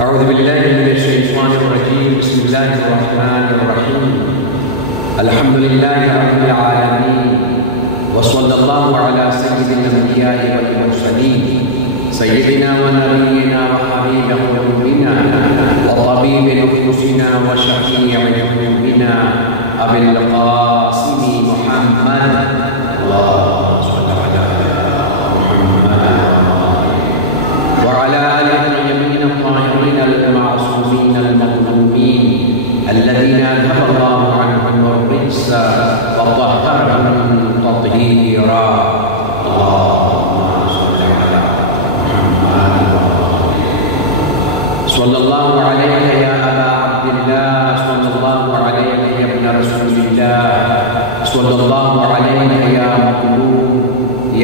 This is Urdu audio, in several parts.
أعوذ بالله من الشيطان الرجيم. بسم الله الرحمن الرحيم. الحمد لله رب العالمين، وصلى الله على سيد الأنبياء والمرسلين، سيدنا ونبينا وحبيب قلوبنا وطبيب نفوسنا وشفيع ذنوبنا أبي القاسم محمد. اللهم صل على محمد وعلى آله الطيبين الطاهرين المعصومين المظلومين الذين أذهب الله عنهم الرجس وطهرهم تطهيرا. اللهم صل على محمد. صلى الله عليك يا أبا عبد الله، صلى الله عليك يا ابن رسول الله، صلى الله عليك يا مظلوم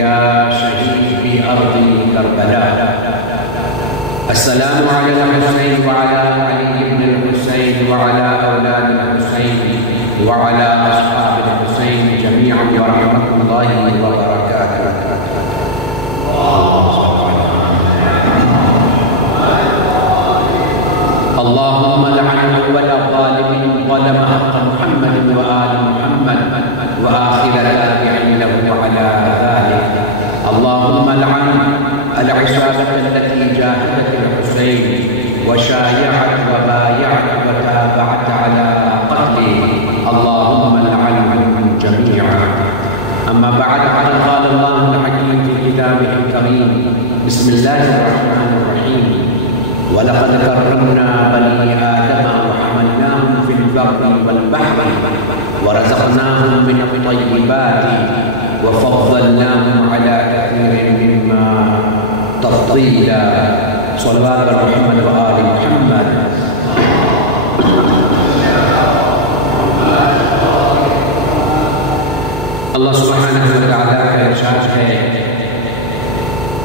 يا شهيد في أرض كربلاء. السلام على الحسين وعلى علي بن الحسين وعلى أولاد الحسين وعلى أصحاب الحسين جميعا ورحمة الله وبركاته. اللهم لعن أول ظالم ظلم حق محمد وآل محمد وآخر تابع له على ذلك. اللهم لعن العصابة التي جاهدت الحسين وشايعت وبايعت وتابعت على قتله. اللهم لعنهم جميعا. أما بعد، فقد قال الله الحكيم في كتابه الكريم: بسم الله الرحمن الرحيم. ولقد كرمنا بني آدم وحملناهم في البر والبحر ورزقناهم من الطيبات وفضلناهم على كثير مما تفضيلا. صلوات محمد وآل محمد. اللہ سبحانہ وتعالی کا ارشاد ہے،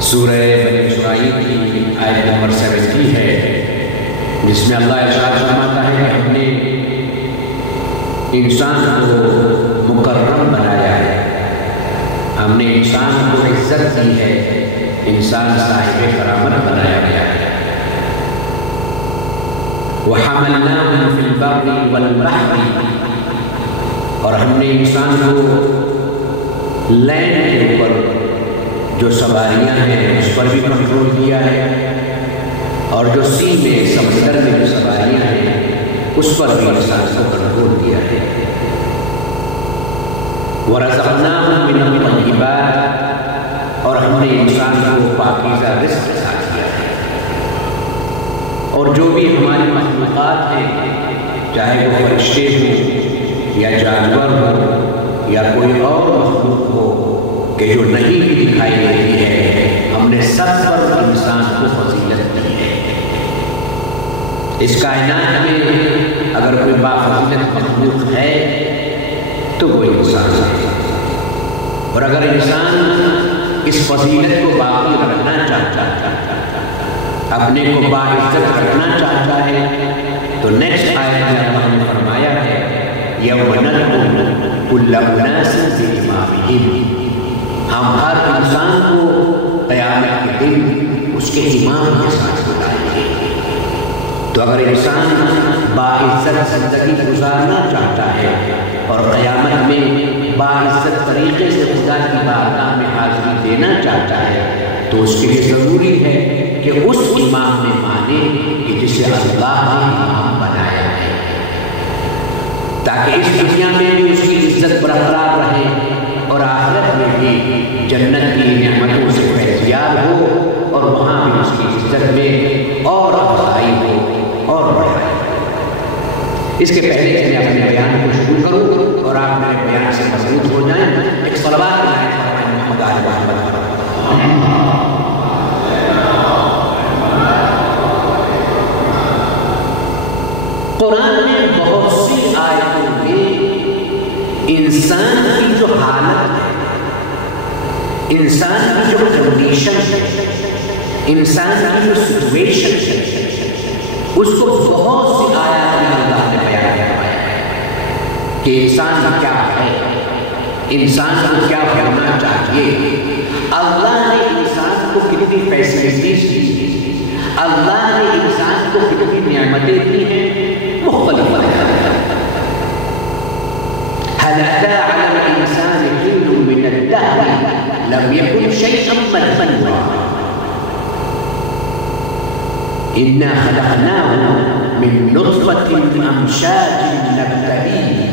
سورہ بنی اسرائیل کی آیت نمبر 70 ہے، جس میں اللہ ارشاد فرماتا ہے کہ ہم نے انسان کو مکرم بنایا ہے، ہم نے انسان کو عزت دی ہے، انسان صاحب کرامت بنایا گیا ہے۔ وَحَمَلْنَاهُمْ فِي الْبَرِّ وَالْبَحْرِ، اور ہم نے انسان کو لینڈ کے اوپر جو سواریاں ہیں اس پر بھی کنٹرول کیا ہے، اور جو سی میں سمندر میں جو سواریاں ہیں اس پر بھی انسان کو کنٹرول کیا ہے۔ وَرَزَقْنَاهُمْ مِنَ الطَّيِّبَاتِ، اور ہم نے انسان کو پاکیزہ رزق عطا کیا ہے۔ اور جو بھی ہماری مخلوقات ہیں، چاہے وہ فرشتے ہوں یا جانور ہو یا کوئی اور مخلوق ہو کہ جو نہیں بھی دکھائی دیتی ہے، ہم نے سب پر انسان کو فضیلت دی ہے۔ اس کائنات میں اگر کوئی بافضیلت مخلوق ہے تو وہ انسان ہے، اور اگر انسان اس فضیلت کو باقی رکھنا چاہتا ہے، اپنے کو باعزت رکھنا چاہتا ہے، تو نیکسٹ آیت میں اللہ نے فرمایا ہے: یوم ندعو کل اناس بإمامہم، ہم ہر انسان کو قیامت کے دن اس کے امام کے ساتھ بلائیں گے۔ تو اگر انسان باعزت زندگی گزارنا چاہتا ہے اور قیامت میں باعزت طریقے سے خدا کی بارگاہ میں حاضری دینا چاہتا ہے، تو اس کے لیے ضروری ہے کہ اس امام میں مانے کہ جسے اللہ نے امام بنایا ہے، تاکہ اس دنیا میں بھی اس کی عزت برقرار رہے اور آخرت میں بھی جنت کی نعمتوں سے فیضیاب ہو، اور وہاں بھی اس کی عزت میں اور افزائی ہو اور بڑھائی۔ اس کے پہلے کہ میں اپنے بیان کو شروع کروں اور آپ میرے بیان سے مضبوط ہو جائیں، ایک صلوات لائیں محمد آل محمد۔ قرآن میں بہت سی آیتوں میں انسان کی جو حالت ہے، انسان کی جو کنڈیشن ہے، انسان کی جو سچویشن ہے، اس کو بہت سی آیات میں اللہ نے بیان کیا ہے کہ انسان کیا ہے، انسان کو کیا ہونا چاہیے۔ اللہ نے انسان کو کتنی فیسلٹیز دی، اللہ نے انسان کو نعمتیں دی ہیں مختلف هل أتى على الإنسان حين من الدهر لم يكن شيئا مذكورا إنا خلقناه من نطفة أمشاج نبتليه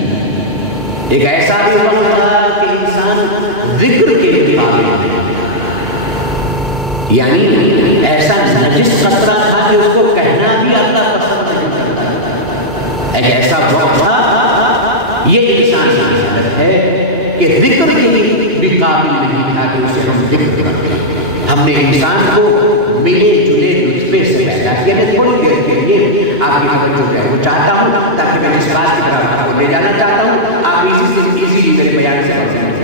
ایک ایسا بھی وقت تھا کہ انسان ذکر کے قابل ہے، یعنی ایسا نجس قطرہ تھا کہ اس کو کہنا بھی اللہ پسند نہیں کرتا۔ ایک ایسا وقت تھا، یہ انسان کی حالت ہے کہ ذکر کے بھی قابل نہیں تھا کہ اسے ہم ذکر کرتے ہیں۔ ہم نے انسان کو ملے جلے نطفے سے پیدا کیا۔ میں تھوڑی دیر کے لیے آپ کی خبر جو ہے وہ چاہتا ہوں تاکہ میں اس بات کی طرف آپ کو لے جانا چاہتا ہوں، آپ اسی میرے بیان سے پڑھ سکیں۔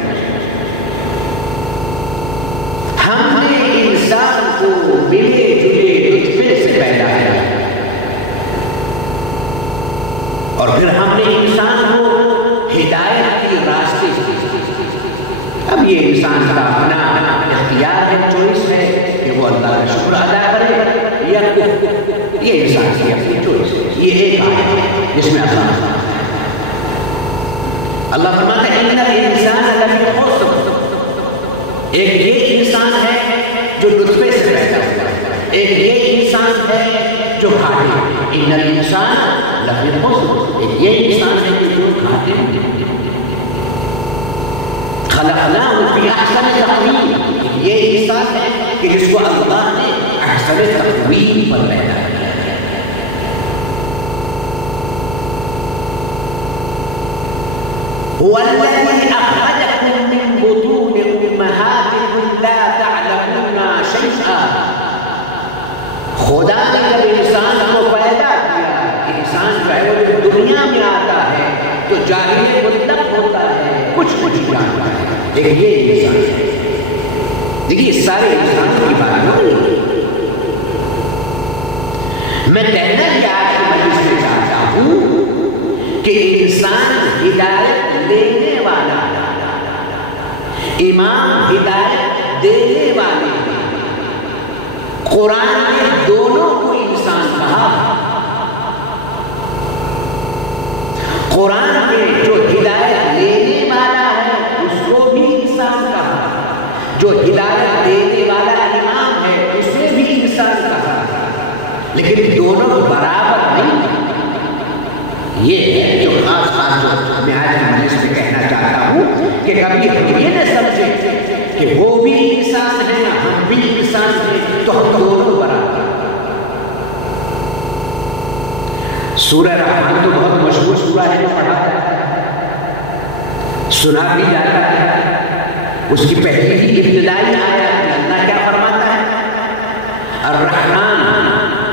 ہم نے انسان کو ملے جلے نطفے سے پیدا کیا اور پھر ہم نے انسان کو ہدایت کی راستے سے۔ اب یہ انسان کا اپنا اختیار ہے، چوائس ہے کہ وہ اللہ کا شکر ادا کرے یا یہ انسان کی اپنی چوائس ہے۔ یہ ایک آیت ہے جس میں اللہ فرماتا ہے ان الانسان لفی خسر۔ ایک یہ انسان ہے جو نطفے سے پیدا ہوا ہے، ایک یہ انسان ہے جو گھاٹے ہے۔ ان الانسان لفی خسر، ایک یہ انسان ہے جو گھاٹے ہیں۔ خلقناہ فی احسن تقویم، یہ انسان ہے کہ جس کو اللہ نے احسن تقویم پر پیدا کیا۔ والذی اخرجکم من بطون امہاتکم لا تعلمون شیئا۔ خدا نے جب انسان کو پیدا کیا، انسان پہلے دنیا میں آتا ہے تو جاہل مطلق ہوتا ہے، کچھ جانتا ہے۔ ایک یہ انسان ہے، دیکھیے سارے انسانوں کی بات ہو رہی ہے۔ میں کہنا یہ آج کی مجلس میں چاہتا ہوں کہ انسان ہدایت دینے والا، امام ہدایت دینے والے، قرآن نے دونوں کو انسان کہا۔ قرآن میں جو ہدایت لینے والا ہے اس کو بھی انسان کہا، جو ہدایت دینے والا امام ہے اسے بھی انسان کہا، لیکن دونوں برابر نہیں۔ یہ ہے جو خاص جو میں آج مجلس میں کہنا چاہتا ہوں کہ کبھی ہم یہ نہ سمجھیں کہ وہ بھی انسان ہے ہم بھی انسان ہیں تو ہم دونوں برابر۔ سورہ رحمان تو بہت مشہور سورہ ہے، پڑھا سنا بھی جاتا ہے۔ اس کی پہلی ہی ابتدائی آیت میں اللہ کیا فرماتا ہے؟ الرحمن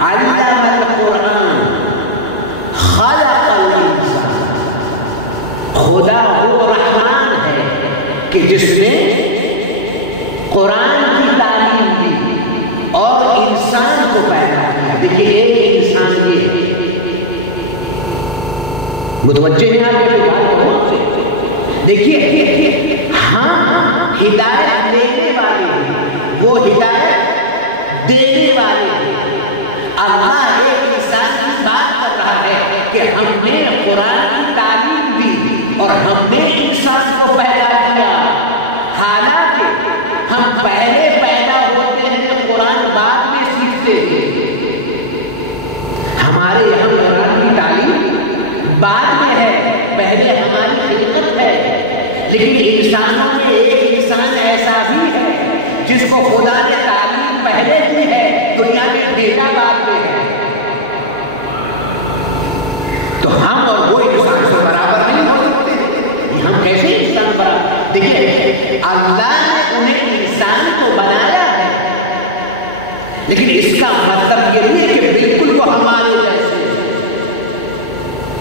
علم القرآن خلق الانسان۔ خدا وہ رحمان ہے کہ جس نے قرآن کی تعلیم دی اور انسان کو پیدا کیا۔ دیکھیے ایک انسان یہ ہے، متوجہ ہیں آپ یہ بات؟ دیکھیے ہم ہدایت دینے والے ہیں، وہ ہدایت دینے والے ہیں۔ اللہ ایک انسان کی بات کر رہا ہے کہ ہم نے قرآن کی تعلیم دی اور ہم نے انسان کو پیدا کیا، حالانکہ ہم پہلے پیدا ہوتے ہیں، قرآن بعد میں سیکھتے ہیں۔ ہمارے یہاں قرآن کی تعلیم بعد میں ہے، پہلے ہماری خلقت ہے۔ لیکن انسانوں میں ایک انسان ایسا بھی ہے جس کو خدا نے تعلیم پہلے دی ہے، دنیا میں بھیجا بعد میں ہے۔ تو ہم اور وہ انسان سے برابر نہیں ہو سکتے۔ ہم کیسے انسان برابر؟ دیکھیے اللہ نے انہیں انسان کو بنایا ہے، لیکن اس کا مطلب یہ نہیں کہ بالکل وہ ہمارے جیسے۔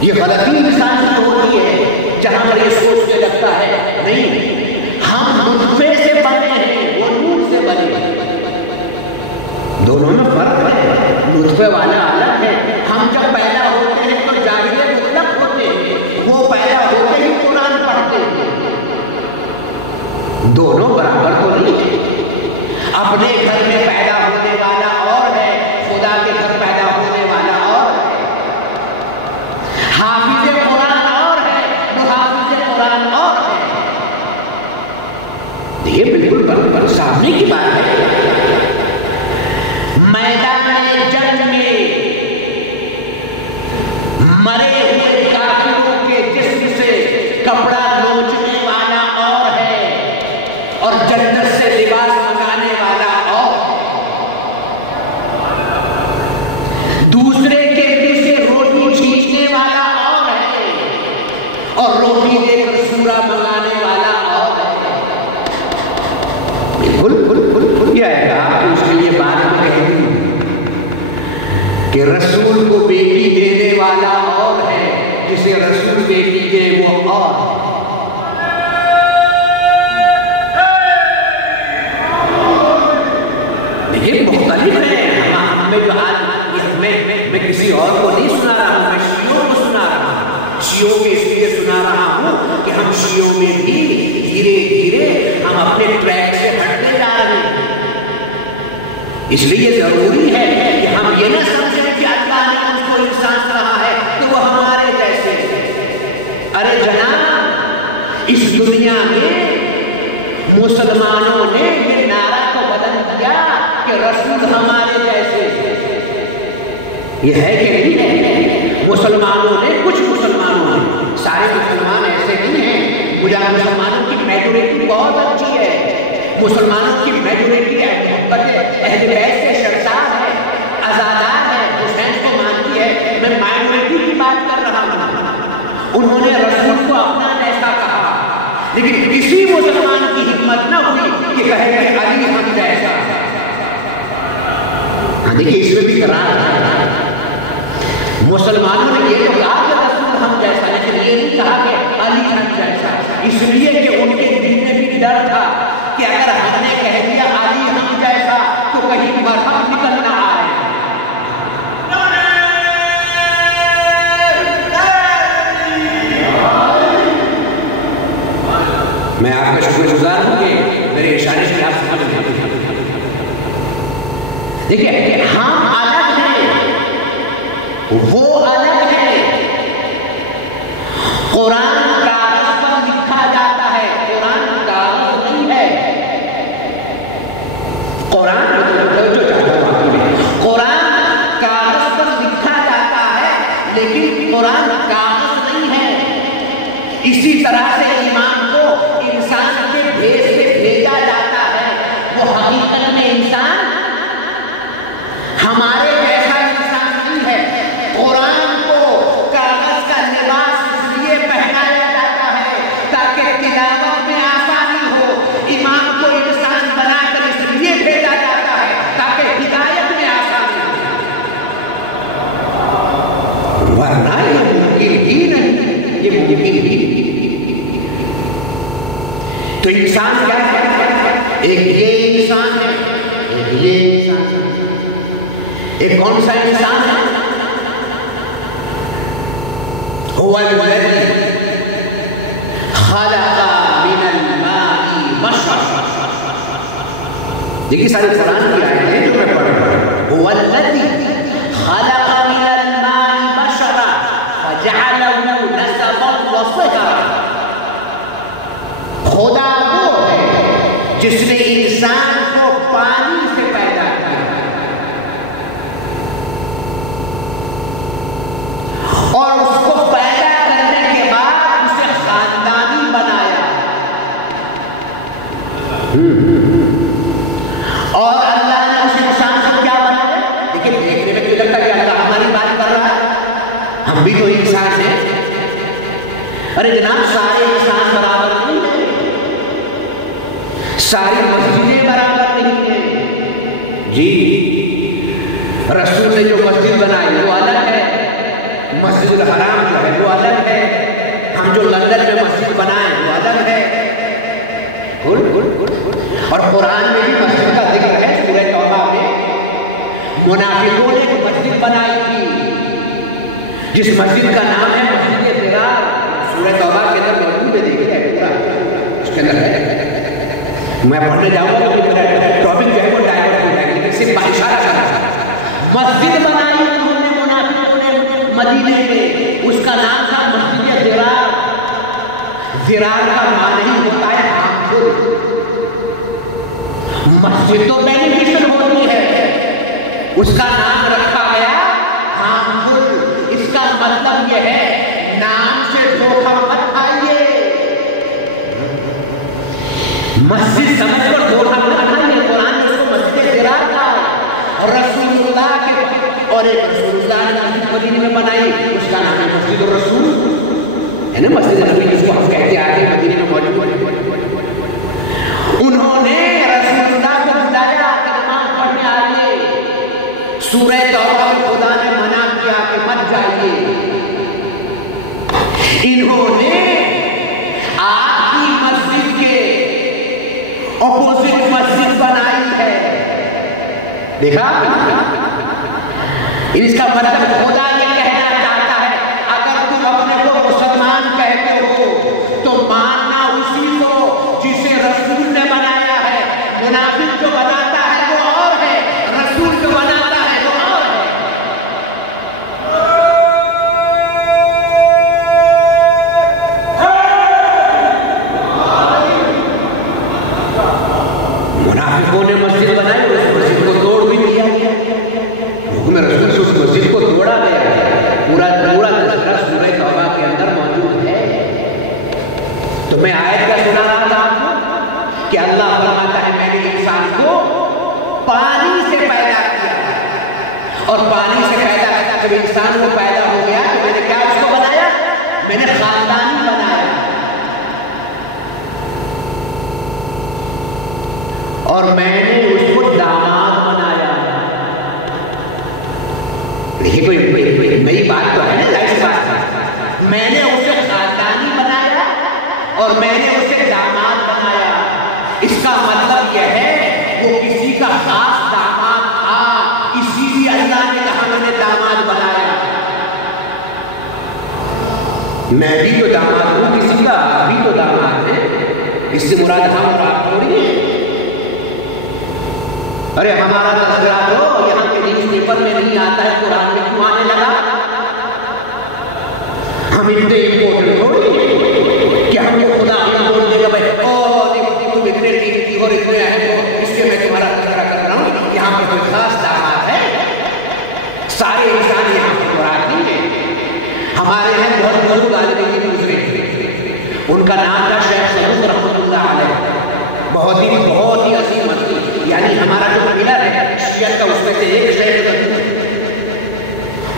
یہ غلطی انسان کی ہوتی ہے جہاں پر یہ سوچنے لگتا ہے نہیں ہم نطفے سے بنے ہیں، وہ نور سے بنے ہیں۔ دونوں میں فرق ہے، نطفے والا الگ ہے۔ ہم جب پیدا ہوتے ہیں تو جاہل مطلق ہوتے ہیں، وہ پیدا ہوتے ہی قرآن پڑھتے ہیں۔ دونوں برابر تو نہیں ہے۔ اپنے گھر میں پیدا ہونے والا اور ہے، خدا کے گھر پیدا ہونے والا اور ہے۔ رسول کو بیٹی دینے والا اور ہے، جسے رسول بیٹی دے وہ اور ہے۔ لیکن مختلف ہے، ہمیں جو آج میں کسی اور کو نہیں سنا رہا ہوں، میں شیعوں کو سنا رہا ہوں۔ شیعوں کے اس لیے سنا رہا ہوں کہ ہم شیعوں میں بھی دھیرے دھیرے ہم اپنے ٹریک سے ہٹتے جا رہے ہیں۔ اس لیے ضروری ہے کہ ہم یہ نہ سمجھیں کہ اللہ نے ان کو انسان کہا ہے تو وہ ہمارے جیسے۔ ارے جناب، اس دنیا میں مسلمانوں نے یہ نعرہ تو بدل دیا کہ رسول ہمارے جیسے۔ یہ ہے کہ نہیں ہے؟ مسلمانوں نے، کچھ مسلمانوں نے، سارے مسلمان ایسے نہیں ہیں۔ مجھے مسلمانوں کی میجورٹی بہت اچھی ہے، مسلمانوں کی میجورٹی اہل بیت سے شرطار ہے، ازادار ہے، حسین کو مانتی ہے۔ میں مائنورٹی کی بات کر رہا ہوں۔ انہوں نے رسول کو اپنا جیسا کہا، لیکن کسی مسلمان کی ہمت نہ ہوئی کہ کہے کہ علی ہم جیسا۔ دیکھیے اس میں بھی قرار ہے، مسلمانوں نے یہ کہا کہ رسول ہم جیسا، لیکن یہ نہیں کہا کہ علی ہم جیسا، اس لیے کہ ان کے دل میں بھی ڈر تھا کہ اگر ہم نے کہہ دیا علی ہم جیسا تو کہیں مرحب نکل نہ آئے۔ میں آپ کا شکر گزار ہوں کہ میرے اشارے سے آپ سمجھ گئے۔ دیکھیے ہم الگ ہیں، وہ الگ ہے۔ قرآن کاغذ پر لکھا جاتا ہے، قرآن کاغذ نہیں ہے۔ قرآن کاغذ پر لکھا جاتا ہے، لیکن قرآن کاغذ نہیں ہے۔ اسی طرح سے ایمان کو انسان کے بھیس سے بھیجا جاتا ہے، وہ حقیقت میں انسان ہمارے جیسا انسان نہیں ہے۔ قرآن کو کاغذ کا لباس اس لیے پہنایا جاتا ہے تاکہ تلاوت میں آسانی ہو۔ ایمان کو انسان بنا کر اس لیے بھیجا جاتا ہے تاکہ ہدایت میں آسانی ہو، ورنہ یہ ممکن ہی نہیں، یہ ممکن ہی نہیں۔ تو انسان کیا ہے؟ ایک یہ انسان ہے، ایک یہ انسان ہے۔ ایک کون سا انسان ہے؟ هو الذي خلق من الماء بشرا۔ دیکھیے سارے قرآن کی آیتیں ہیں جو میں پڑھ رہا ہوں۔ هو الذي خلق من الماء بشرا وجعله نسبا وصهرا۔ خدا وہ ہے جس نے انسان کو پانی سے پیدا کیا اور اس کو پیدا کرنے کے بعد اسے خاندانی بنایا، اور اللہ نے اس انسان کو کیا بنایا؟ لیکن دیکھنے میں کیوں لگتا ہے کہ اللہ ہماری بات کر رہا ہے؟ ہم بھی تو انسان ہیں۔ ارے جناب سارے انسان برابر نہیں ہیں، ساری مسجدیں برابر نہیں ہیں۔ جی رسول نے جو مسجد بنائی وہ الگ ہے، مسجد الحرام جو ہے وہ الگ ہے، ہم جو لندن میں مسجد بنائیں وہ الگ ہے۔ اور قرآن میں بھی مسجد کا ذکر ہے، سورہ توبہ میں منافقوں نے ایک مسجد بنائی تھی جس مسجد کا نام ہے مسجد ضرار۔ سورہ توبہ کے اندر موجود ہے، دیکھیے پورا اس کے اندر ہے۔ میں پڑھنے جاؤں گا تو میرا ٹاپک جو ہے وہ ڈائیورٹ ہو جائے گا، لیکن صرف اشارہ کر رہا ہے۔ مسجد بنائی انہوں نے منافقوں نے مدینے میں، اس کا نام تھا مسجد ضرار۔ ضرار کا معنی ہوتا ہے ہارمفل۔ مسجد تو بینیفیشل ہوتی ہے، اس کا نام رکھا گیا ہارمفل۔ اس کا مطلب یہ ہے نام سے دھوکہ مت کھائیے، مسجد سمجھ کر دھوکہ مت کھائیے۔ قرآن نے اس کو مسجد ضرار کہا، اور رسول اللہ کے اور ایک رسول اللہ نے مسجد مدینے میں بنائی، اس کا نام ہے مسجد الرسول، ہے نا، مسجد نبی جس کو ہم کہتے آتے ہیں، مدینے میں موجود ہے۔ انہوں نے رسول اللہ کو بلایا کلمات پڑھنے آئیے۔ سورہ توبہ میں خدا نے منع دیکھا؟ اس کا مطلب خدا یہ کہنا چاہتا ہے اگر تم اپنے کو مسلمان کہتے ہو تو ماننا اسی کو جسے رسول نے بنایا ہے. منافق جو بناتا ہے وہ اور ہے، رسول جو بناتا ہے وہ اور ہے. منافقوں نے مسجد بنائی، اس مسجد کو توڑ بھی دیا. حکم رسول سے اس مسجد کو توڑا گیا. پورا تذکرہ سورہ توبہ کے اندر موجود ہے. تو میں آیت کا سنا رہا تھا کہ اللہ فرماتا ہے میں نے انسان کو پانی سے پیدا کیا، اور پانی سے پیدا کیا. جب انسان کو پیدا ہو گیا تو میں نے کیا اس کو بنایا؟ میں نے خاندانی بنایا، اور میں نے اس کو داماد بنایا. دیکھیے کوئی نئی بات تو ہے نا، ظاہر بات ہے. میں نے اسے خاندانی بنایا اور میں نے اسے داماد بنایا. اس کا مطلب یہ ہے وہ کسی کا خاص داماد تھا، اسی لیے اللہ نے کہا میں نے داماد بنایا. میں بھی تو داماد ہوں کسی کا، ابھی تو داماد ہے. اس سے مراد ہم آپ تھوڑی ہیں. ارے ہمارا تذکرہ تو یہاں کے نیوز پیپر میں نہیں آتا ہے، قرآن میں کیوں آنے لگا؟ ہم اتنے امپورٹنٹ تھوڑی کہ ہم یہ خدا اپنا بول دے گا بھائی تم اتنے قیمتی اور اتنے اہم ہو اس لیے میں تمہارا تذکرہ کر رہا ہوں. یہاں پہ کوئی خاص داماد ہے؟ سارے انسان یہاں پہ مراد نہیں ہے. ہمارے یہاں بہت بزرگ عالم دین گزرے، ان کا نام تھا شیخ صدوق رحمۃ اللہ علیہ. بہت ہی عظیم عظیم، یعنی ہمارا جو پلر ہے شیعہ کا اس میں سے ایک شیخ صدوق.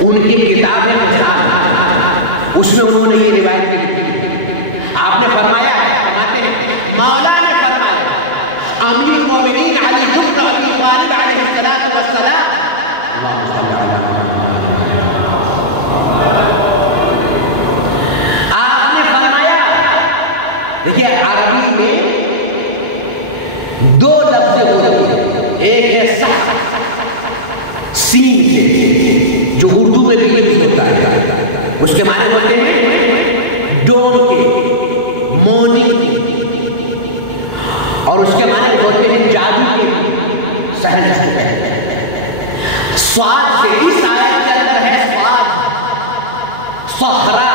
ان کی کتاب ہے مثال، اس میں انہوں نے یہ روایت کی. آپ نے فرمایا ہے، فرماتے ہیں مولا نے فرمایا امیر المومنین علی بن ابی طالب علیہ الصلوۃ والسلام، اللهم صل علی محمد. آپ نے فرمایا، دیکھیے عربی میں دو لفظ ہوتے ہیں، ایک ہے صح سین سے جو اردو میں بھی یوز ہوتا ہے، اس کے معنی ہوتے ہیں ڈون کے، مونی کے، اور اس کے معنی ہوتے ہیں جادو کے، سحر جس کو کہتے ہیں. سواد سے اس آیت کے اندر ہے سواد، صحرا،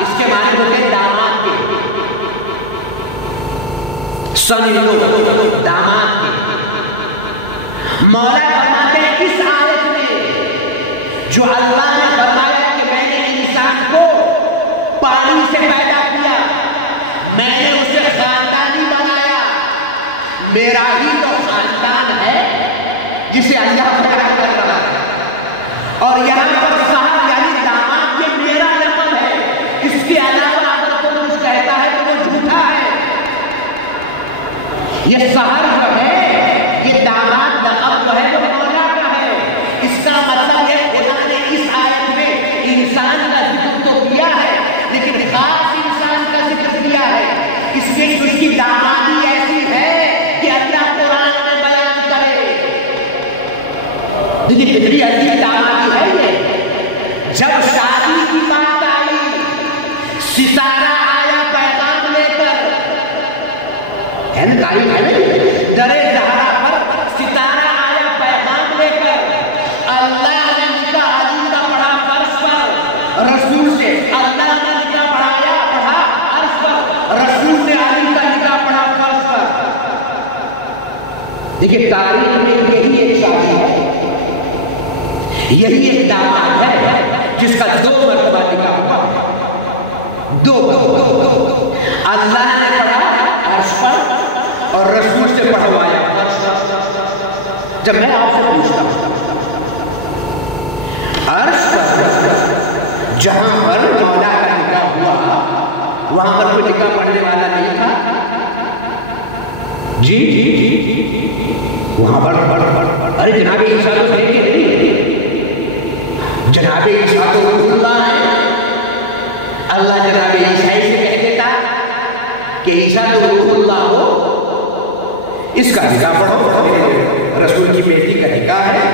اس کے معنی ہوتے ہیں داماد کے، سنلو داماد کے. مولا فرماتے ہیں اس آیت میں جو اللہ نے فرمایا کہ میں نے انسان کو پانی سے پیدا کیا، میں نے اسے خاندانی بنایا. میرا ہی تو خاندان ہے جسے اللہ پیدا کر رہا ہے. اور یہاں پر صاحب یعنی داماد یہ میرا لقب ہے. اس کے علاوہ اگر کوئی کچھ کہتا ہے تو وہ جھوٹا ہے. یہ سحر جو ہے، یہ داماد لقب جو ہے وہ مولا کا ہے. اس کا مطلب ہے خدا نے اس آیت میں انسان کا ذکر تو کیا ہے لیکن خاص انسان کا ذکر کیا ہے. اس لیے اس کی دامادی ایسی ہے کہ اللہ قرآن میں بیان کرے. دیکھیے کتنی ایسی دامادی ہے یہ. جب شادی کی بات آئی، ستارہ آیا پیغام لے کر، ہے نا تاریخ ہے نا، درے زہرا پر ستارہ آیا پیغام لے کر. اللہ نے نکاح علی کا پڑھا فرض پر رسول سے، اللہ نے نکاح پڑھا عرض پر، رسول نے علی کا نکاح پڑھا فرض پر. دیکھیے تاریخ میں یہی ایک شادی ہے، یہی ایک داماد ہے جس کا 2 مرتبہ نکاح ہوا. 2 اللہ نے پڑھا عرض پر اور رسول سے پڑھوایا. جب میں آپ سے پوچھتا ہوں عرش پر جہاں پر مولا کا نکاح ہوا وہاں پر کوئی نکاح پڑھنے والا نہیں تھا؟ جی وہاں پر ارے جناب عیسیٰ تو کہیں گے نہیں، جناب عیسیٰ تو روح اللہ ہے. اللہ جناب عیسیٰ سے کہہ دیتا کہ عیسیٰ تو روح اللہ ہو، اس کا نکاح پڑھو. رسول کی بیٹی کا نکاح ہے،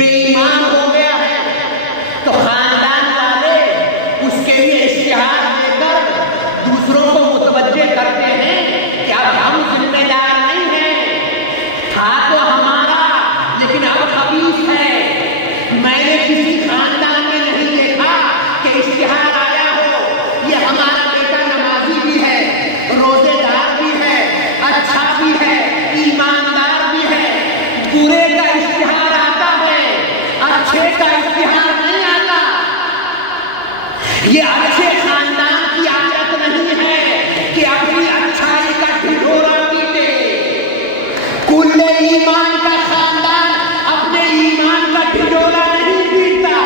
بے ایمان ہو گیا ہے تو خاندان والے اس کے لیے اشتہار دے کر دوسروں کو متوجہ کرتے ہیں کہ اب ہم ذمہ دار نہیں ہیں، تھا تو ہمارا لیکن اب خبیث ہے۔ میں نے کسی خاندان میں نہیں دیکھا کہ اشتہار آیا ہو یہ ہمارا بیٹا نمازی بھی ہے، روزے دار بھی ہے، اچھا بھی ہے، ایماندار بھی ہے، برے کا اشتہار آتا ہے، اچھے کا اشتہار نہیں آتا۔ یہ اچھے خاندان کی عادت نہیں ہے کہ اپنی اچھائی کا ڈھنڈورا پیٹے۔ کل ایمان کا خاندان اپنے ایمان کا ڈھنڈورا نہیں پیٹتا۔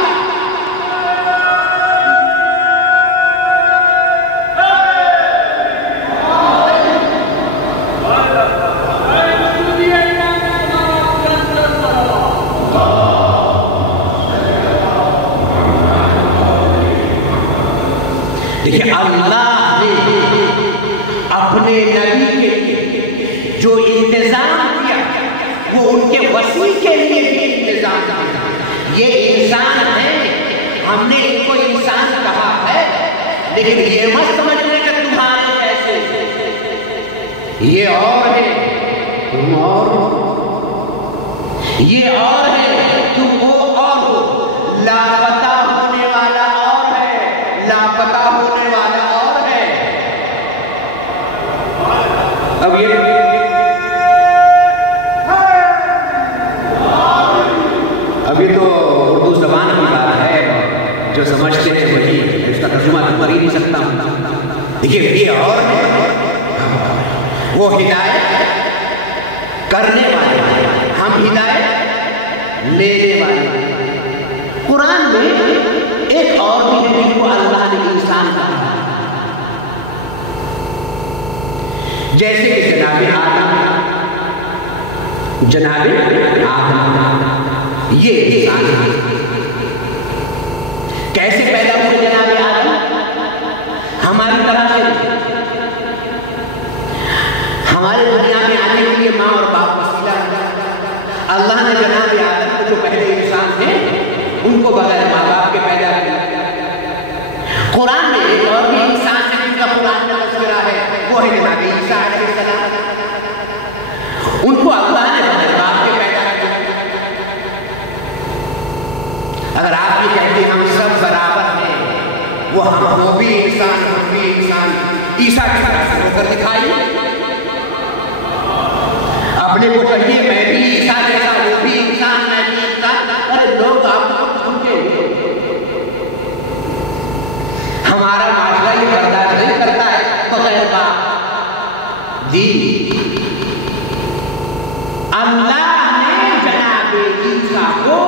دیکھیں اللہ نے اپنے نبی کے لیے جو انتظام کیا وہ ان کے وسیع کے لیے بھی انتظام کیا۔ یہ انسان ہے، ہم نے ان کو انسان کہا ہے، لیکن یہ مت سمجھنے کہ تمہارے جیسے یہ اور ہے تم اور ہو، یہ اور ہے تم وہ اور ہو، لاپتہ ہونے والا اور ہے، لاپتہ ہونے والا اور ہے۔ اب ابھی تو اردو زبان کی بات ہے، جو سمجھتے ہیں وہی، اس کا ترجمہ تو کر ہی نہیں سکتا ہوں۔ دیکھیے یہ اور ہے، وہ ہدایت کرنے والے، ہم ہدایت لینے والے۔ قرآن میں ایک اور بھی ہے جن کو اللہ نے انسان کہا، جیسے کہ جناب آدم یہ انسان ہے۔ کیسے پیدا ہوئے جناب آدم؟ ہماری طرح سے ہمارے دنیا میں آنے کے لیے ماں اور باپ وسیلہ ہے۔ اللہ نے جناب آدم کو جو پہلے انسان تھے ان کو بغیر ماں باپ کے پیدا کیا۔ قرآن میں ایک اور بھی انسان ہے جن کا قرآن میں تذکرہ ہے، وہ ہے جناب عیسیٰ علیہ السلام۔ ان کو اللہ نے بغیر باپ کے پیدا کیا۔ اگر آپ یہ کہتے ہیں ہم سب برابر ہیں، وہ بھی انسان، ہم بھی انسان، عیسیٰ کی طرح سے ہو کر دکھائیے۔ اپنے کو کہیے میں بھی عیسیٰ جیسا، وہ بھی انسان، میں بھی انسان۔ ارے لوگ آپ کو سمجھے، ہمارا معاشرہ یہ برداشت نہیں کرتا ہے بغیر باپ۔ جی اللہ نے جناب عیسیٰ کو،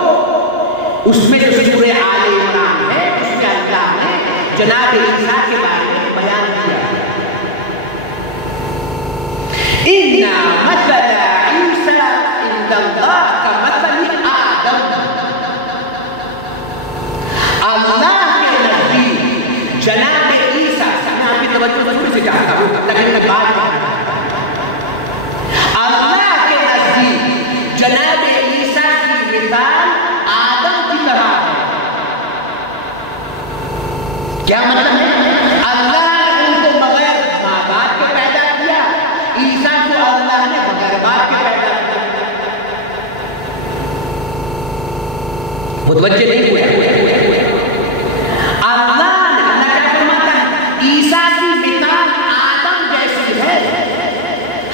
اس میں جو سورہ آل عمران ہے اس میں اللہ نے جناب عیسیٰ کے بارے میں بیان کیا ہے۔ اِنَّ مَثَلَ عِیسَىٰ عِندَ اللَّهِ كَمَثَلِ آدَمَ۔ اللہ کے نزدیک جناب عیسیٰ، میں آپ کی توجہ ضرور سے چاہتا ہوں تاکہ میں بات کروں۔ اللہ کے نزدیک جناب عیسیٰ کی مثال آدم کی طرح ہے۔ کیا مطلب ہے؟ اللہ نے ان کو بغیر ماں باپ کے پیدا کیا، عیسیٰ کو اللہ نے بغیر باپ کے پیدا کیا۔ متوجہ نہیں ہوئے؟ اللہ کیا فرماتا ہے؟ عیسیٰ کی مثال آدم جیسی ہے،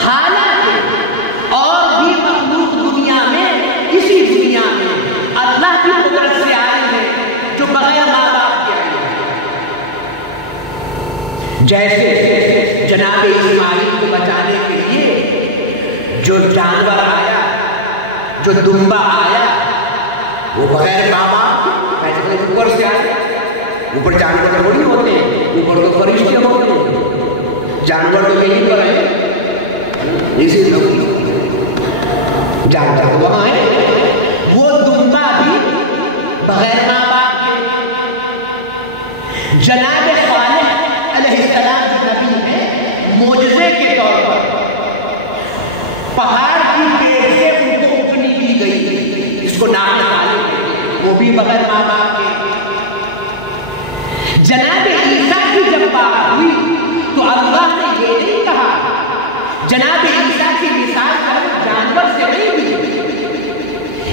حالانکہ اور بھی مخلوق دنیا میں، اسی دنیا میں اللہ کی قدرت سے آئی ہے جو بغیر ماں باپ کے آئی ہے۔ جیسے جناب اسماعیل کو بچانے کے لیے جو جانور آیا، جو دمبا آیا، وہ بغیر ماں باپ کے اوپر سے آیا۔ اوپر جانور تھوڑی ہوتے ہیں، اوپر تو فرشتے ہوتے ہیں، جانور تو یہیں پر ہے، اسی جانور وہاں ہے۔ وہ دمبا بھی بغیر ماں باپ کے۔ جناب صالح علیہ السلام جو نبی ہے، معجزے کے طور پر پہاڑ کی پیڑ سے ان کو اٹھنی دی گئی، اس کو نام نکالے بھی بغیر ماں باپ کے. جناب عیسیٰ کی جب بات ہوئی تو اللہ نے یہ نہیں کہا جناب عیسیٰ کی مثال جانور سے نہیں دی،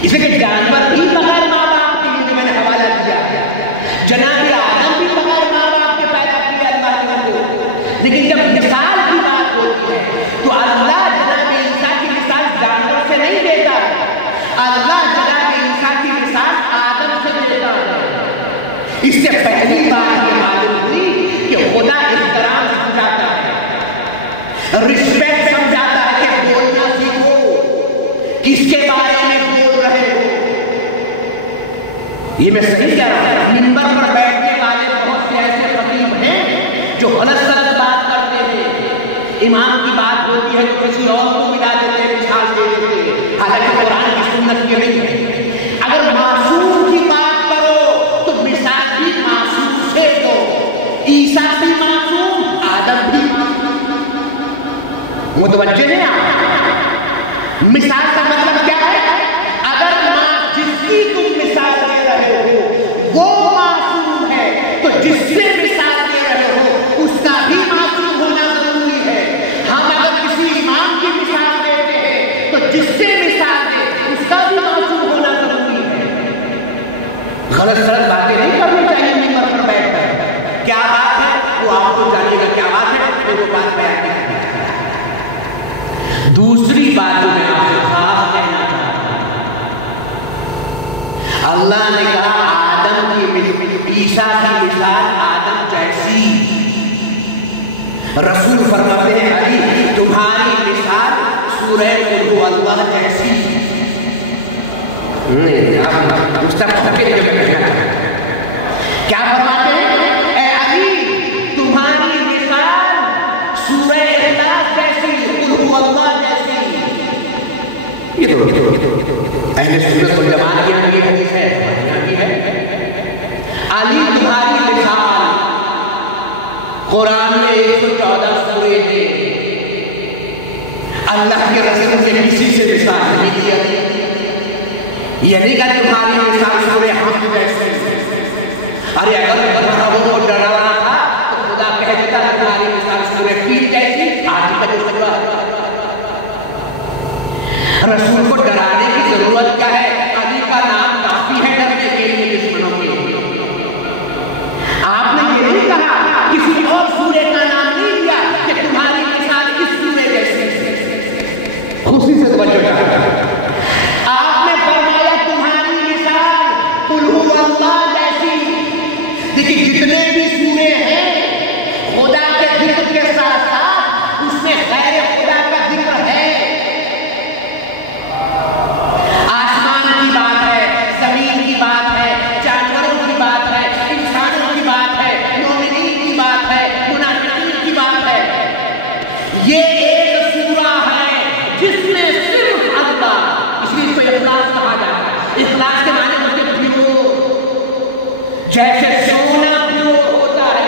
اس لیے کہ جانور بھی بغیر ماں باپ کے لیے میں نے حوالہ دیا. جناب آدم بھی بغیر ماں باپ کے پیدا کیا اللہ نے کو، لیکن جب مثال کی بات ہوتی ہے تو اللہ جناب عیسیٰ کی مثال جانور سے نہیں دیتا، اللہ جناب عیسیٰ کی مثال آدم سے دیتا ہے. اس سے پہلی بات یہ معلوم ہوئی کہ خدا احترام سمجھاتا ہے، رسپیکٹ سمجھاتا ہے کہ بولنا سیکھو، کس کے بارے میں بول رہے ہو. یہ میں صحیح کہہ رہا ہوں. منبر پر بیٹھنے والے بہت سے ایسے خطیب ہیں جو غلط غلط بات کرتے ہیں. امام کی بات ہوتی ہے تو کسی اور کو ملا دیتے ہیں، مثال دے دیتے ہیں، حالانکہ قرآن کی سنت یہ نہیں ہے. اگر معصوم کی بات کرو تو مثال بھی معصوم سے دو. عیسیٰ بھی معصوم، آدم بھی معصوم. متوجہ نہیں آپ؟ مثال کا مطلب کیا ہے؟ اگر جس کی تم مثال دے رہے ہو وہ معصوم ہے تو جس سے مثال دے رہے ہو اس کا بھی معصوم ہونا ضروری ہے. ہم اگر کسی امام کی مثال دیتے ہیں تو جس سے مثال دے اس کا بھی معصوم ہونا ضروری ہے. غلط غلط باتیں نہیں کرنی چاہیے منبر پر بیٹھ کر. کیا بات ہے وہ آپ کو جانیے گا، کیا بات ہے پھر وہ بات بیان کریں. دوسری بات میں آپ سے خاص کہنا چاہتا ہوں، اللہ نے کہا آدم کی عیسیٰ کی مثال آدم جیسی. رسول فرماتے ہیں علی تمہاری مثال سورہ قل هو اللہ جیسی. کیا فرماتے ہیں؟ اے علی تمہاری مثال سورہ اخلاص جیسی، قل هو اللہ جیسی. یہ تو اہل سنت والجماعت کی یہاں کی حدیث ہے. علی تمہاری مثال قرآن میں 114 سورے تھے، اللہ کے رسول سے کسی سے مثال نہیں دیا. یہ نہیں کہ تمہاری مثال سورہ حمد جیسی. ارے اگر فرعون کو ڈرانا تھا تو خدا کہہ دیتا تمہاری مثال سورہ فیل جیسی. آج کا جو خطبہ رسول کو ڈرانے کی ضرورت کیا ہے؟ علی کا نام کافی ہے ڈرنے کے لیے دشمنوں کے. آپ نے یہ نہیں کہا، کسی اور سورے کا نام نہیں دیا کہ تمہاری مثال اس سورے جیسی. خوشی سے توجہ کرا. آپ نے فرمایا تمہاری مثال قل هو اللہ جیسی. لیکن جتنے بھی سورے ہیں خدا کے ذکر کے ساتھ ساتھ اس میں غیر خدا کا ذکر ہے. آسمان کی بات ہے، زمین کی بات ہے، جانوروں کی بات ہے، انسانوں کی بات ہے، مومنین کی بات ہے، منافقین کی بات ہے. یہ ایک سورہ ہے جس میں صرف اللہ، اس لیے اس کو اخلاص کہا جاتا ہے. اخلاص کے معنی ہوتے ہیں پیور. جیسے سونا پیور ہوتا ہے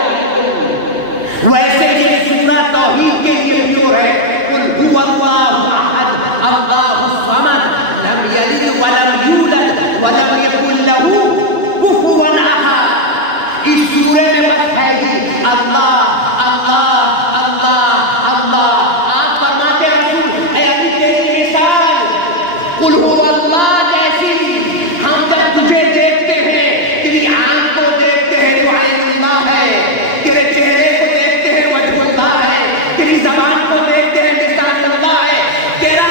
ویسے یہ سورہ توحید کے لیے پیور ہے. قل هو اللہ احد اللہ الصمد لم یلد ولم یولد ولم یکن له کفوا احد. اس سورے میں بات ہے کہ اللہ اللہ اللہ اللہ. آپ فرماتے رسول اے علی تیری مثال قل هو اللہ جیسی. ہم جب تجھے دیکھتے ہیں تیری آنکھ کو دیکھتے ہیں تو عین اللہ ہے، تیرے چہرے کو دیکھتے ہیں وجہ اللہ ہے، تیری زبان کو دیکھتے ہیں لسان اللہ ہے، تیرا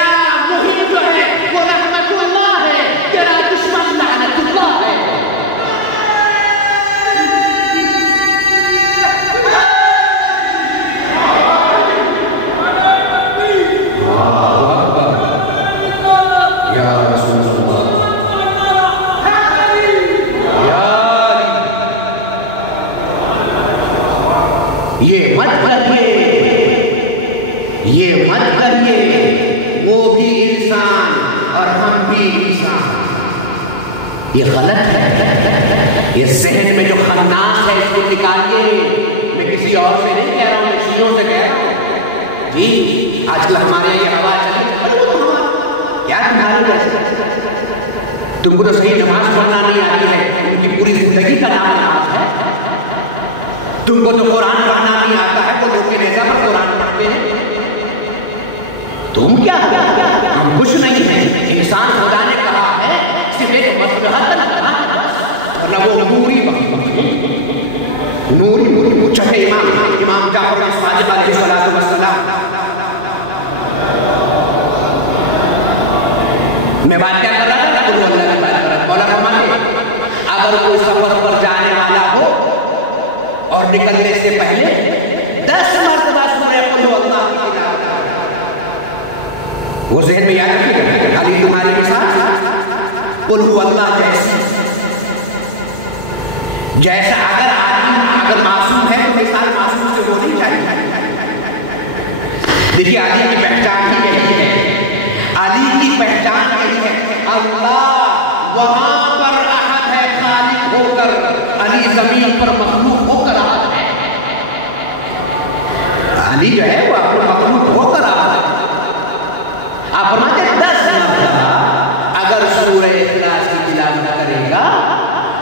محیط جو ہے وہ رحمت اللہ ہے، تیرا دشمن لعنت اللہ ہے. یہ مت کریے وہ بھی انسان اور ہم بھی انسان. یہ غلط ہے. یہ ذہن میں جو خناس ہے اس کو نکالیے. میں کسی اور سے نہیں کہہ رہا ہوں، میں شیعوں سے کہہ رہا ہوں. جی آج کل ہمارے یہ ہوا چلی کیا تمہاری وجہ؟ تم کو تو صحیح نماز پڑھنا نہیں آتی ہے، تم کو تو قرآن پڑھنا نہیں آتا ہے، وہ لوگ کے نیزہ پر قرآن پڑھتے ہیں، تم کیا؟ ہم کچھ نہیں ہیں، انسان خدا نے کہا ہے صرف ایک مصلحت نہ وہ نوری نوری چھٹے امام جعفر الصادق علیہ السلام، میں بات کیا کر رہا تھا؟ قل هو اللہ کی بات کر رہا تھا۔ مولا فرماتے اگر کوئی سفر پر جانے والا ہو اور نکلنے سے پہلے 10 مرتبہ سورہ قل هو اللہ کی تلاوت کرے، وہ ذہن میں یاد رکھیے علی تمہارے کے ساتھ قل هو اللہ جیسا اگر آدمی اگر معصوم ہے تو مثال معصوم سے ہونی چاہیے۔ دیکھیے علی کی پہچان ہی یہی ہے، علی کی پہچان یہی ہے، اللہ وہاں پر احد ہے خالق ہو کر، علی زمین پر مخلوق ہو کر احد ہے، علی جو ہے وہ اپنے مخلوق ہو کر احد ہے۔ آپ فرماتے ہیں 10 مرتبہ اگر سورہ اخلاص کی تلاوت کرے گا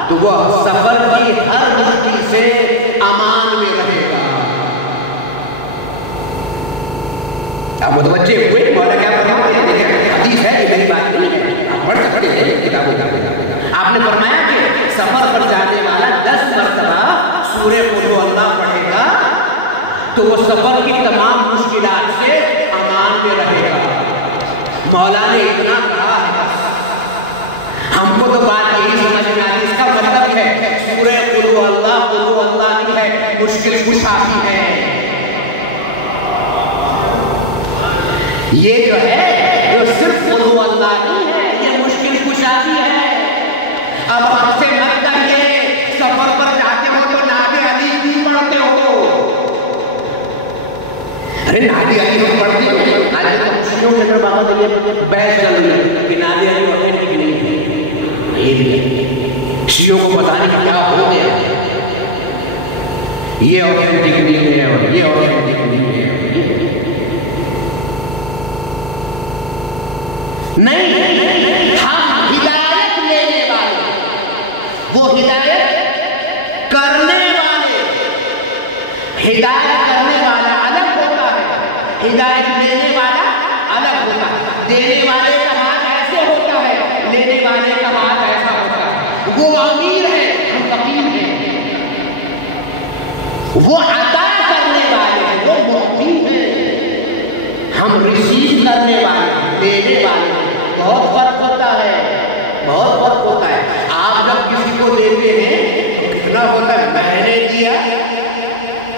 تو وہ سفر کی ہر غلطی سے امان میں رہے گا۔ آپ متوجہ ہوئے مولا کیا فرماتے ہیں؟ دیکھیں حدیث ہے، یہ میری بات نہیں ہے، آپ پڑھ سکتے ہیں کتابوں میں۔ آپ نے فرمایا کہ سفر پر جانے والا 10 مرتبہ سورہ قل هو اللہ پڑھے گا تو وہ سفر کی تمام مشکلات سے امان میں رہے گا۔ مولا نے اتنا کہا ہے، ہم کو تو بات یہی سمجھ میں آتی، اس کا مطلب ہے سورہ قل هو اللہ نہیں ہے، مشکل کشا بھی ہے۔ یہ جو ہے وہ صرف قل هو اللہ نہیں ہے، یہ مشکل کشا بھی ہے۔ اب ہم سے مت کریے، سفر پر جاتے ہو تو ناد علی بھی پڑھتے ہو۔ ارے ناد علی ہم پڑھتے ہو، ناد علی خوشیوں کے اندر بابا دلیہ بحث چل رہی ہے کہ ناد علی وقت کی نہیں ہے، شیعوں کو بتانے کا کیا ہو گیا، یہ اوتھینٹک نہیں ہے اور یہ اوتھینٹک نہیں ہے۔ نہیں، ہم ہدایت لینے والے، وہ ہدایت کرنے والے، ہدایت کرنے والا الگ ہوتا ہے، ہدایت لینے والا الگ ہوتا ہے۔ دینے والے کا ہاتھ ایسے ہوتا ہے، لینے والے کا ہاتھ ایسا ہوتا ہے۔ وہ امیر ہے، ہم فقیر ہیں، وہ عطا کرنے والے ہیں، وہ معطی ہیں، ہم ریسیو کرنے والے، دینے والے۔ بہت فرق ہوتا ہے، بہت فرق ہوتا ہے۔ آپ جب کسی کو دیتے ہیں تو کتنا ہوتا ہے، میں نے دیا،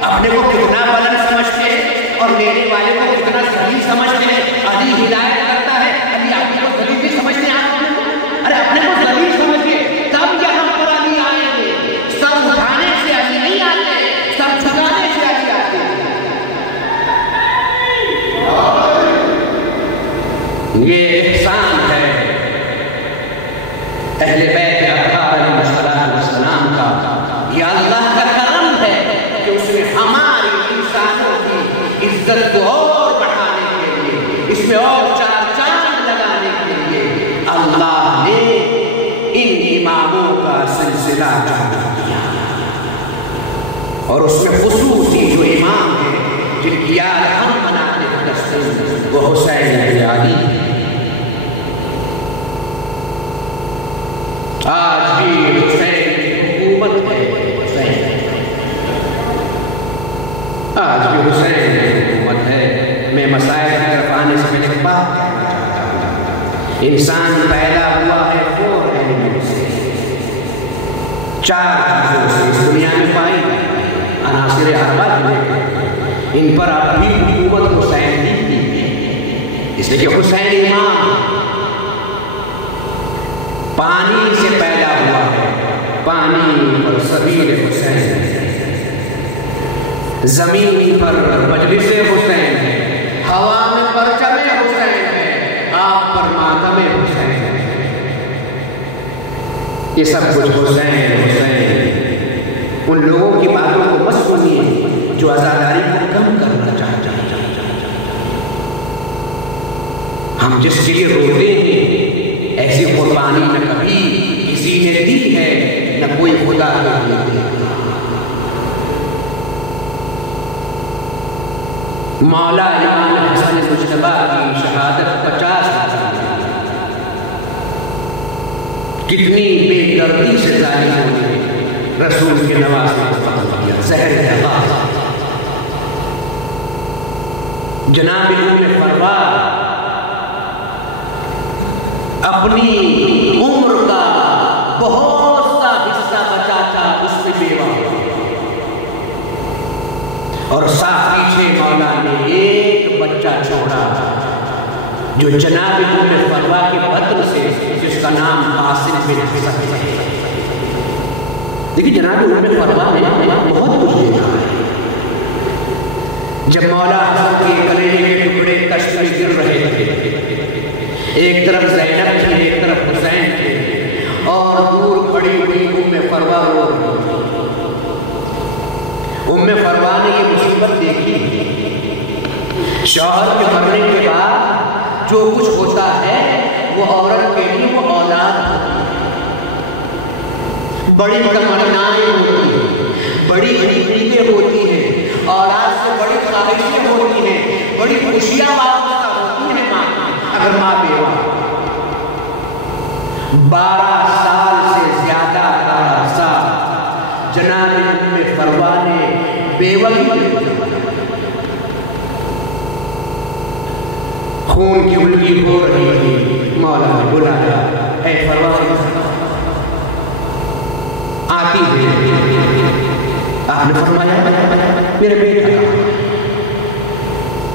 اپنے کو کتنا بلند سمجھتے ہیں اور دینے والے کو کتنا ذلیل سمجھتے ہیں۔ علی ہدایت کرتا ہے، علی آپ کو ذلیل بھی سمجھتے ہیں، آپ ارے اپنے کو ذلیل سمجھتے تب کیا ہم پر علی آئیں گے؟ سب اٹھانے سے علی نہیں آتے، سب جھکانے سے علی آتے ہیں۔ یہ احسان ہے اہل بیت اطہار علیہ السلام کا، یہ اللہ کا کرم ہے کہ اس نے ہماری انسانوں کی عزت کو اور بڑھانے کے لیے، اس میں اور چار چاند لگانے کے لیے اللہ نے ان اماموں کا سلسلہ جاری کیا، اور اس میں خصوصی جو امام ہیں جن کی یاد ہم مناتے ہیں وہ حسین بن علی۔ آج بھی حسین کی حکومت ہے، آج بھی حسین کی حکومت ہے۔ میں مسائل کی طرف آنے سے پہلے بات کرنا چاہتا ہوں، انسان پیدا ہوا ہے 4 ایلیمنٹ سے، 4 چیزوں سے اس دنیا میں پائی گئی، عناصر اربع جو ان پر اپنی حکومت حسین نے کی، اس لیے کہ حسین امام پانی سے پیدا ہوا ہے، پانی پر سبیل حسین، زمین پر مجلس حسین ہے، ہوا میں پرچم حسین ہے، آگ پر ماتم حسین ہے، یہ سب کچھ حسین حسین۔ ان لوگوں کی باتوں کو مت سنیے جو عزاداری کو کم کرنا چاہتے ہیں۔ ہم جس کے لیے روتے ہیں ایسی قربانی نہ کبھی کسی نے دی ہے، نہ کوئی خدا کو دی ہے۔ مولا امام حسن مجتبیٰ کی شہادت 50 کتنی بے دردی سے ظاہر ہوئی رسول کے نواسے کو قتل کیا، زہر احباب۔ جناب ام فروا اپنی عمر کا بہت سا حصہ بچا تھا، اس میں بیوہ اور ساتھ پیچھے مولا نے ایک بچہ چھوڑا جو جناب ام فروا کے بطن سے، جس کا نام قاسم بن حسن ہے۔ دیکھیں جناب ام فروا نے بہت کچھ دیکھا ہے۔ جب مولا حسن کے کلیجے کے ٹکڑے کشت میں گر رہے تھے، ایک طرف زینب تھی، ایک طرف حسین تھے، اور دور کھڑی ہوئی ام فروا رو رہی تھی۔ ام فروا نے یہ مصیبت دیکھی، شوہر کے مرنے کے بعد جو کچھ ہوتا ہے وہ عورت کے لیے وہ اولاد ہوتی ہے، بڑی تمنائیں ہوتی ہیں، بڑی امیدیں ہوتی ہیں، اولاد سے بڑی خواہشیں ہوتی ہیں، بڑی خوشیاں وابستہ ہوتی ہیں ماں کی، اگر ماں بیوہ۔ 12 سال سے زیادہ کا عرصہ جناب ام فروا نے بیوہ کی خون کی الگی ہو رہی تھی۔ مولا نے بلایا، اے فروا آتی ہے۔ آپ نے فرمایا میرے بیٹا۔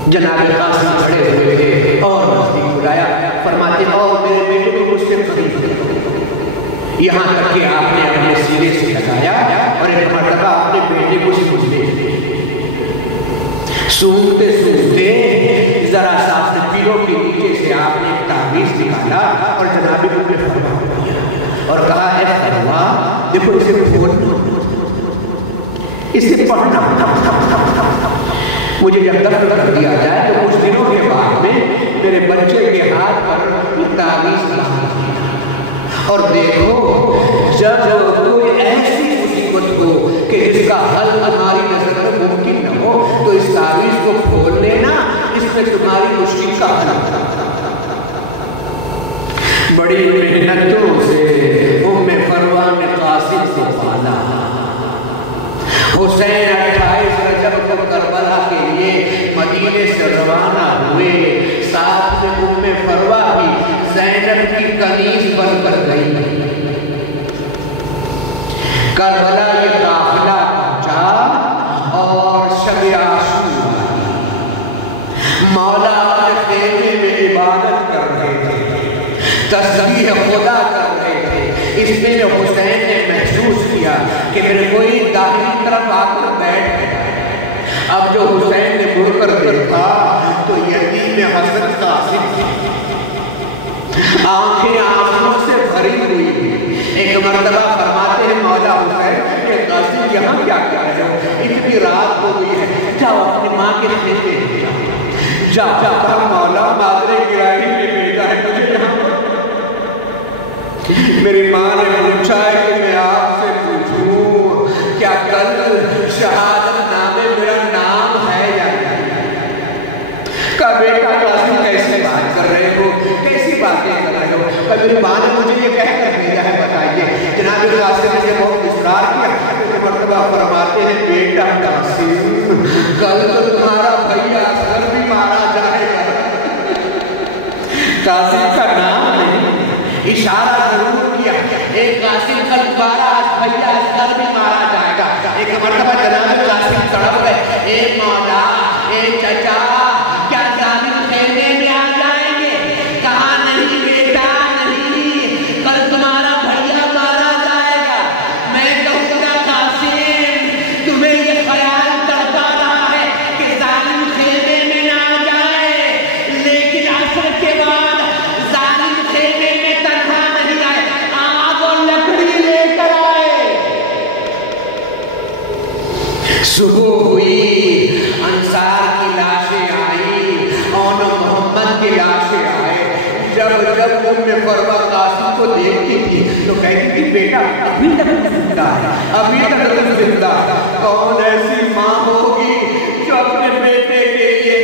جناب قاسم کھڑے ہوئے تھے اور نزدیک بلایا، فرماتے اور میرے بیٹے کو مجھ سے قریب کرو۔ یہاں تک کہ آپ نے اپنے سینے سے لگایا اور ایک مرتبہ اپنے بیٹے کو سمجھتے سونگتے سونگتے ذرا سا اپنے پیروں کے نیچے سے آپ نے ایک تعویذ نکالا اور جناب ام فروا کو دیا اور کہا اے فروا دیکھو اسے کھولنا، اسے پڑھنا، مجھے جب دفن کر دیا جائے تو کچھ دنوں کے بعد میں میرے بچے کے ہاتھ پر تعویذ ڈال دیا، اور دیکھو جب کوئی ایسی مصیبت ہو کہ جس کا حل تمہاری نظر میں ممکن نہ ہو تو اس تعویذ کو کھول لینا، اس میں تمہاری مشکل کا حل ہوگا۔ بڑی محنتوں سے ام فروا نے قاسم کو پالا۔ حسین 28 رجب کو کربلا کے لیے مدینے سے روانہ ہوئے، ساتھ میں ام فروا بھی زینب کی کنیز بن کر گئی۔ کربلا یہ قافلہ پہنچا اور شب عاشورا مولا اپنے خیمے میں عبادت کر رہے تھے، تسبیح خدا کر رہے تھے۔ اس میں حسین نے محسوس کیا کہ میرے کوئی داہنی طرف آ کر بیٹھ گیا۔ اب جو حسین نے مڑ کر دیکھا تو یتیم حسن قاسم تھی، آنکھیں آنسوں سے بھری ہوئی۔ ایک مرتبہ فرماتے ہیں مولا حسین کہ قاسم یہاں کیا کر رہے ہو؟ اتنی رات ہو گئی ہے، جاؤ اپنی ماں کے خیمے میں جاؤ۔ جاؤ مولا مادر گرائی نے بھیجا ہے مجھے یہاں پر۔ میری ماں نے پوچھا ہے کہ میں آپ سے پوچھوں کیا کل شہادت نامے میرا نام ہے یا نہیں؟ کہا بیٹا قاسم کیسی بات کر رہے ہو، کیسی باتیں کر رہے ہو؟ میری ماں نے مجھے یہ کہہ کر بھیجا ہے، بتائیے۔ جناب قاسم نے بہت اصرار کیا، ایک مرتبہ فرماتے ہیں بیٹا قاسم کل تو تمہارا بھیا اصغر بھی مارا جائے گا۔ قاسم کا نام نہیں، اشارہ ضرور کیا، ایک قاسم کل دوبارہ بھیا اصغر بھی مارا جائے گا۔ ایک مرتبہ جناب قاسم تڑپ گئے، اے مولا، اے چچا، کیا ظالم خیمے میں آ جائیں گے؟ کہا نہیں بیٹا نہیں، کل تمہارا بھیا مارا جائے گا۔ میں کہوں گا قاسم تمہیں یہ خیال تڑپا رہا ہے کہ ظالم خیمے میں نہ آ جائے، لیکن عصر کے بعد ظالم خیمے میں تنہا نہیں آئے، آگ اور لکڑی لے کر آئے۔ صبح ہوئی، انصار کی لاشیں آئی، اون محمد کی لاشیں آئے۔ جب ام فروا قاسم کو دیکھتی تھی تو کہتی تھی بیٹا ابھی تک زندہ ہے، ابھی تک زندہ ہے۔ کون ایسی ماں ہوگی جو اپنے بیٹے کے لیے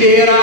13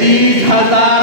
30,000